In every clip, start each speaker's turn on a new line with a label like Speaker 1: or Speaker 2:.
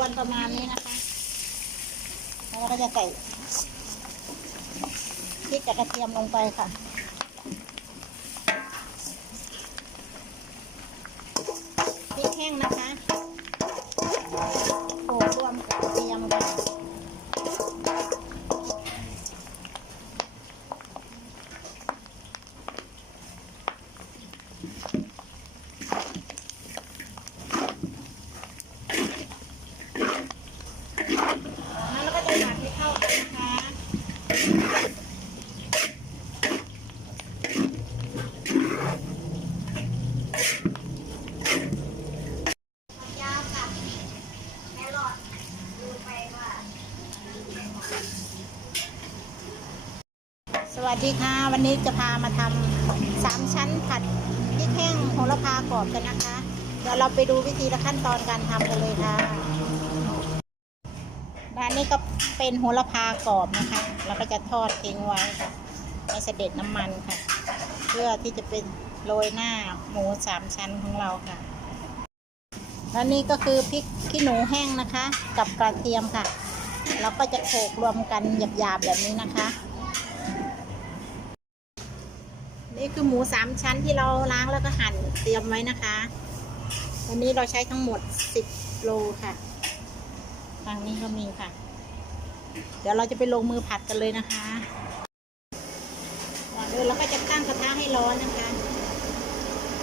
Speaker 1: วนประมาณนี้นะคะแล้วเราก็จะใส่พริกกับกระเทียมลงไปค่ะพริกแห้งนะคะโขลกรวมกับกระเทียมค่ะ แล้วก็จะหมักให้เข้ากันนะคะยาวกับแครอทดูไปค่ะ สวัสดีค่ะ วันนี้จะพามาทำสามชั้นผัดพริกแห้งโหระพากรอบกันนะคะ เดี๋ยวเราไปดูวิธีและขั้นตอนการทำกันเลยค่ะด้านนี้ก็เป็นโหระพากรอบนะคะ เราก็จะทอดทิ้งไว้ค่ะให้เสด็จน้ำมันค่ะ เพื่อที่จะเป็นโรยหน้าหมูสามชั้นของเราค่ะ และนี่ก็คือพริกขี้หนูแห้งนะคะ กับกระเทียมค่ะ เราก็จะโขลกรวมกันหยาบๆแบบนี้นะคะ นี่คือหมูสามชั้นที่เราล้างแล้วก็หั่นเตรียมไว้นะคะ วันนี้เราใช้ทั้งหมด10โลค่ะ ทางนี้ก็มีค่ะ เดี๋ยวเราจะไปลงมือผัดกันเลยนะคะก่อนอื่นเราก็จะตั้งกระทะให้ร้อนนะคะ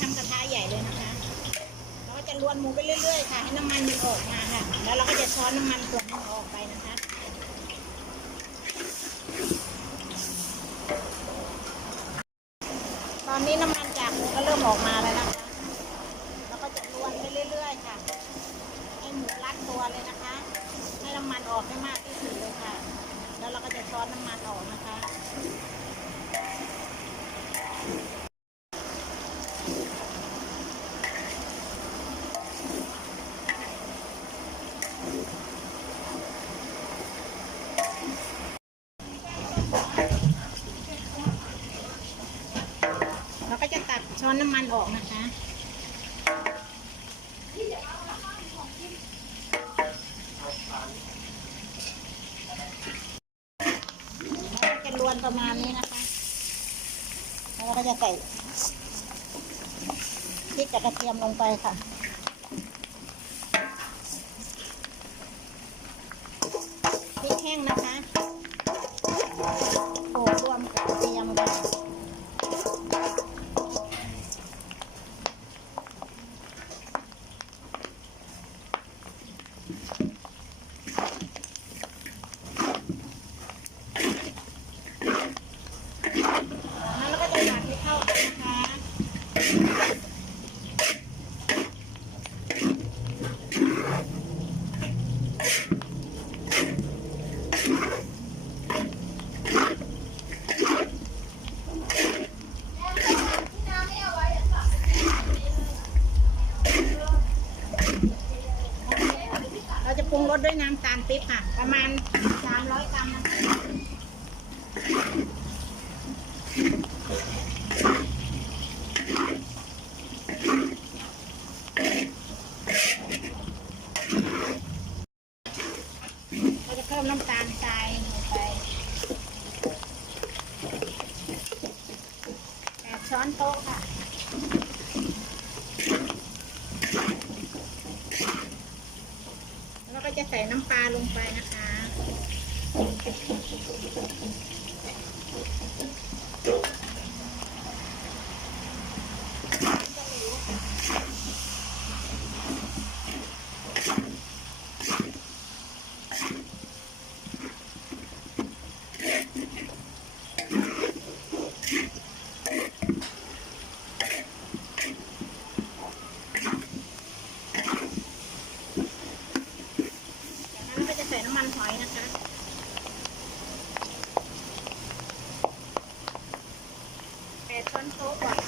Speaker 1: ทำกระทะใหญ่เลยนะคะ เราก็จะลวนหมูไปเรื่อยๆค่ะให้น้ำมันมันออกมาค่ะ แล้วเราก็จะช้อนน้ำมันส่วนนึงออกไปนะคะตอนนี้น้ำมันจากหมูก็เริ่มออกมาแล้วนะคะ แล้วก็จะลวนไปเรื่อยๆค่ะ ให้หมูรัดตัวเลยนะคะ ให้น้ำมันออกให้มากที่สุดเลยค่ะ แล้วเราก็จะช้อนน้ำมันออกนะคะ เราก็จะตักช้อ น้ำมันออกนะคะแล้วก็จะรวนประมาณนี้นะคะ แล้วเราก็จะใส่พริกกับกระเทียมลงไปค่ะพริกแห้งนะคะ รุงรสด้วยน้ำตาลปี๊บค่ะ ประมาณสามร้อยกรัมเราจะเพิ่มน้ำตาลทรายลงไปแปดช้อนโต๊ะค่ะ ก็จะใส่น้ำปลาลงไปนะคะ จากนั้นก็จะใส่น้ำมันหอยนะคะ แปดช้อนโต๊ะก่อน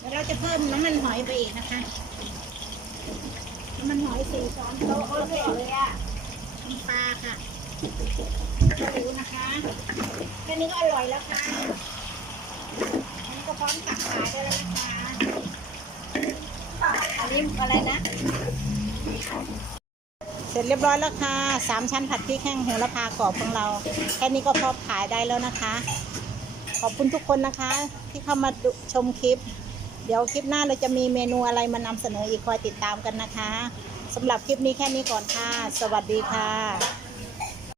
Speaker 1: แล้วเราจะเพิ่มน้ำมันห อยไปอีกนะคะน้ำมันหอยสี่ช้อนโต๊ะโอเคเลยอะน้ำปลาค่ะตะหลิวนะคะ แค่นี้ก็อร่อยแล้วค่ะอันนี้ก็พร้อมตักขายได้แล้วนะคะอันนี้อะไรนะ เสร็จเรียบร้อยแล้วค่ะสามชั้นผัดพริกแห้งโหระพากรอบของเรา แค่นี้ก็พร้อมขายได้แล้วนะคะ ขอบคุณทุกคนนะคะ ที่เข้ามาดูชมคลิป เดี๋ยวคลิปหน้าเราจะมีเมนูอะไรมานำเสนออีกคอยติดตามกันนะคะสำหรับคลิปนี้แค่นี้ก่อนค่ะ สวัสดีค่ะ